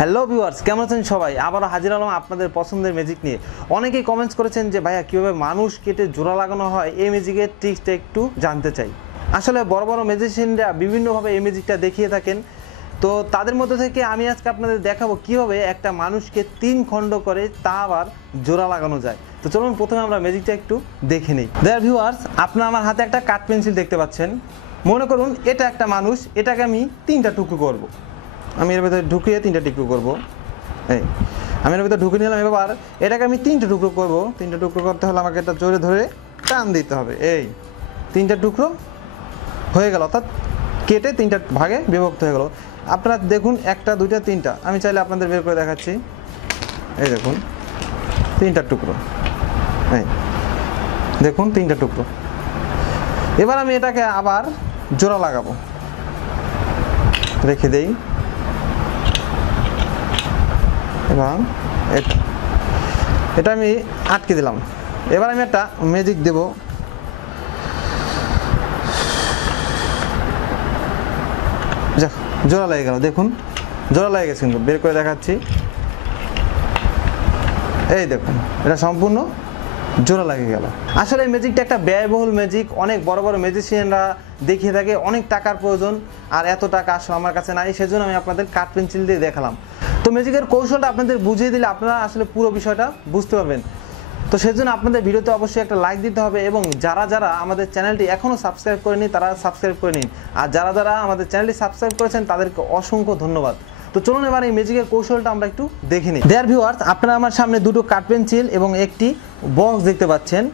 Hello viewers, কেমন আছেন সবাই? আবারও হাজির হলাম আপনাদের পছন্দের ম্যাজিক নিয়ে। অনেকেই কমেন্টস করেছেন যে ভাইয়া কীভাবে মানুষ কেটে জোড়া লাগানো হয়, এই ম্যাজিকের ট্রিক্সটা একটু জানতে চাই। আসলে বড় বড় ম্যাজিশিয়ানরা বিভিন্নভাবে এই ম্যাজিকটা দেখিয়ে থাকেন, তো তাদের মধ্যে থেকে আমি আজকে আপনাদের দেখাবো কীভাবে একটা মানুষকে 3 খণ্ড করে তা আবার জোড়া লাগানো যায়। তো চলুন প্রথমে আমরা ম্যাজিকটা একটু দেখে নিই। দেয়ার ভিউয়ার্স, আপনারা আমার হাতে একটা কাঠ পেন্সিল দেখতে পাচ্ছেন। মনে করুন এটা একটা মানুষ, এটাকে আমি 3টা টুকরো করব। আমি এর ভিতরে ঢুকিয়ে 3টা টুকরো করব। এই আমি এর ভিতরে ঢুকে নিলাম। এবার এটাকে আমি 3টে টুকরো করব। 3টে টুকরো করতে হলে আমাকে এটা জোরে ধরে টান দিতে হবে। এই 3টা টুকরো হয়ে গেল, অর্থাৎ কেটে 3টা ভাগে বিভক্ত হয়ে গেল। আপনারা দেখুন, 1টা 2টা 3টা, আমি চাইলে আপনাদের বের করে দেখাচ্ছি। এই দেখুন 3টা টুকরো, এই দেখুন 3টা টুকরো। এবার আমি এটাকে আবার জোড়া লাগাবো। রেখে দেই এবং এটা আমি আটকে দিলাম। এবার আমি একটা ম্যাজিক দেব। যাক, জোড়া লেগে গেল। দেখুন জোড়া লেগে গেছে, কিন্তু বের করে দেখাচ্ছি। এই দেখুন, এটা সম্পূর্ণ জোড়া লাগে গেল। আসলে এই ম্যাজিকটা একটা ব্যয়বহুল ম্যাজিক। অনেক বড় বড় ম্যাজিশিয়ানরা দেখিয়ে থাকে, অনেক টাকার প্রয়োজন, আর এত টাকা আসলে আমার কাছে নাই। সেজন্য আমি আপনাদের কাঠ পেন্সিল দিয়ে দেখালাম। তো ম্যাজিকের কৌশলটা আপনাদের বুঝিয়ে দিলে আপনারা আসলে পুরো বিষয়টা বুঝতে পারবেন। তো সেজন্য আপনাদের ভিডিওতে অবশ্যই একটা লাইক দিতে হবে, এবং যারা যারা আমাদের চ্যানেলটি এখনও সাবস্ক্রাইব করেনি তারা সাবস্ক্রাইব করে নিন, আর যারা যারা আমাদের চ্যানেলটি সাবস্ক্রাইব করেছেন তাদেরকে অসংখ্য ধন্যবাদ। তো চলুন এবার এই ম্যাজিকের কৌশলটা আমরা একটু দেখে নিই। দেয়ার ভিউয়ার্স, আপনারা আমার সামনে দুটো কাঠ পেন্সিল এবং একটি বক্স দেখতে পাচ্ছেন।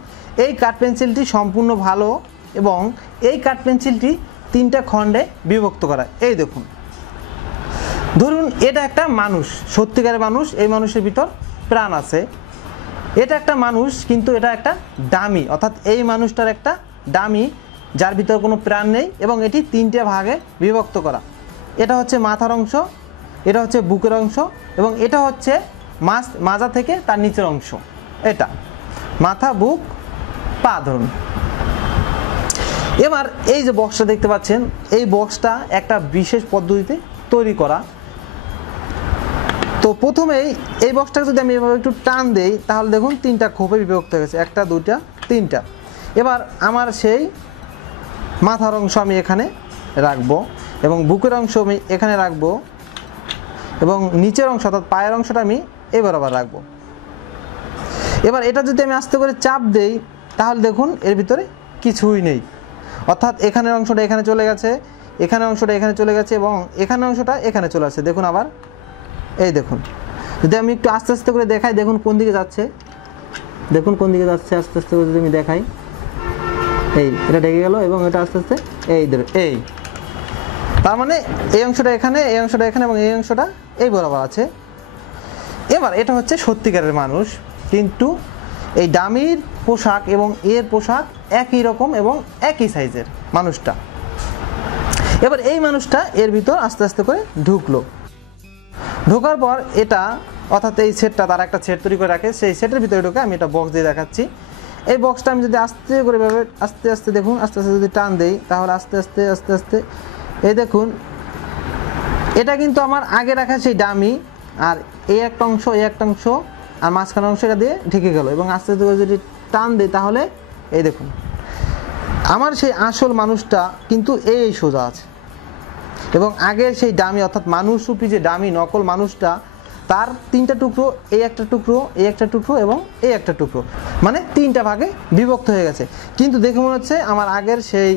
এই কাঠ পেন্সিলটি সম্পূর্ণ ভালো, এবং এই কাঠ পেন্সিলটি 3টা খণ্ডে বিভক্ত করা। এই দেখুন, ধরুন এটা একটা মানুষ, সত্যিকারের মানুষ, এই মানুষের ভিতর প্রাণ আছে। এটা একটা মানুষ, কিন্তু এটা একটা ডামি, অর্থাৎ এই মানুষটার একটা ডামি যার ভিতর কোনো প্রাণ নেই, এবং এটি 3টে ভাগে বিভক্ত করা। এটা হচ্ছে মাথার অংশ, এটা হচ্ছে বুকের অংশ, এবং এটা হচ্ছে মাজা থেকে তার নিচের অংশ। এটা মাথা, বুক, পা ধরুন। এবার এই যে বক্সটা দেখতে পাচ্ছেন, এই বক্সটা একটা বিশেষ পদ্ধতিতে তৈরি করা। তো প্রথমেই এই বক্সটাকে যদি আমি এভাবে একটু টান দেই, তাহলে দেখুন 3টা খোপে বিভক্ত হয়ে গেছে, 1টা 2টা 3টা। এবার আমার সেই মাথার অংশ আমি এখানে রাখবো, এবং বুকের অংশ আমি এখানে রাখবো, এবং নিচের অংশ অর্থাৎ পায়ের অংশটা আমি এই বরাবর রাখবো। এবার এটা যদি আমি আস্তে করে চাপ দেই, তাহলে দেখুন এর ভিতরে কিছুই নেই, অর্থাৎ এখানের অংশটা এখানে চলে গেছে, এখানের অংশটা এখানে চলে গেছে, এবং এখানের অংশটা এখানে চলে আসছে। দেখুন আবার, এই দেখুন, যদি আমি একটু আস্তে আস্তে করে দেখাই, দেখুন কোন দিকে যাচ্ছে, দেখুন কোন দিকে যাচ্ছে। আস্তে আস্তে করে যদি আমি দেখাই, এই এটা ঢেকে গেল, এবং এটা আস্তে আস্তে এই তার মানে এই অংশটা এখানে, এই অংশটা এখানে, এবং এই অংশটা এই বরাবর আছে। এবার এটা হচ্ছে সত্যিকারের মানুষ, কিন্তু এই ডামির পোশাক এবং এর পোশাক একই রকম এবং একই সাইজের মানুষটা। এবার এই মানুষটা এর ভিতর আস্তে আস্তে করে ঢুকলো। ঢোকার পর এটা, অর্থাৎ এই সেটটা তার একটা সেট তৈরি করে রাখে, সেই সেটের ভিতরে ঢোকে আমি এটা বক্স দিয়ে দেখাচ্ছি। এই বক্সটা আমি যদি আস্তে করে আস্তে আস্তে দেখুন, আস্তে আস্তে যদি টান দেই, তাহলে আস্তে আস্তে আস্তে আস্তে এই দেখুন, এটা কিন্তু আমার আগে রাখা সেই ডামি, আর এই একটা অংশ, এই একটা অংশ, আর মাঝখানের অংশ এটা দিয়ে ঢেকে গেল। এবং আস্তে আস্তে করে যদি টান দিই, তাহলে এই দেখুন আমার সেই আসল মানুষটা কিন্তু এই সোজা আছে, এবং আগের সেই ডামি অর্থাৎ মানুষরূপী যে ডামি নকল মানুষটা, তার 3টা টুকরো, এই একটা টুকরো, এই একটা টুকরো, এবং এই একটা টুকরো, মানে 3টা ভাগে বিভক্ত হয়ে গেছে। কিন্তু দেখে মনে হচ্ছে আমার আগের সেই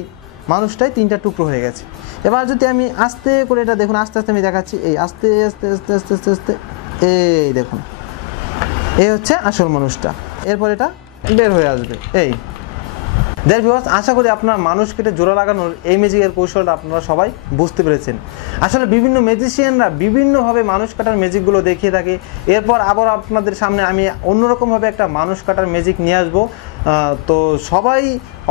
মানুষটাই 3টা টুকরো হয়ে গেছে। এবার যদি আমি আস্তে করে এটা দেখুন, আস্তে আস্তে আমি দেখাচ্ছি, এই আস্তে আস্তে আস্তে আস্তে আস্তে আস্তে এই দেখুন, এই হচ্ছে আসল মানুষটা। এরপর এটা বের হয়ে আসবে। এই দেয়ার ভিউয়ার্স, আশা করি আপনারা মানুষ কেটে জোড়া লাগানোর এই ম্যাজিকের কৌশলটা আপনারা সবাই বুঝতে পেরেছেন। আসলে বিভিন্ন ম্যাজিশিয়ানরা বিভিন্নভাবে মানুষ কাটার ম্যাজিকগুলো দেখিয়ে থাকে। এরপর আবার আপনাদের সামনে আমি অন্যরকমভাবে একটা মানুষ কাটার ম্যাজিক নিয়ে আসবো। তো সবাই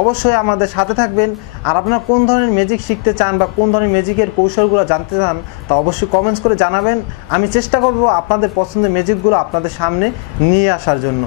অবশ্যই আমাদের সাথে থাকবেন। আর আপনারা কোন ধরনের ম্যাজিক শিখতে চান বা কোন ধরনের ম্যাজিকের কৌশলগুলো জানতে চান, তা অবশ্যই কমেন্টস করে জানাবেন। আমি চেষ্টা করব আপনাদের পছন্দের ম্যাজিকগুলো আপনাদের সামনে নিয়ে আসার জন্য।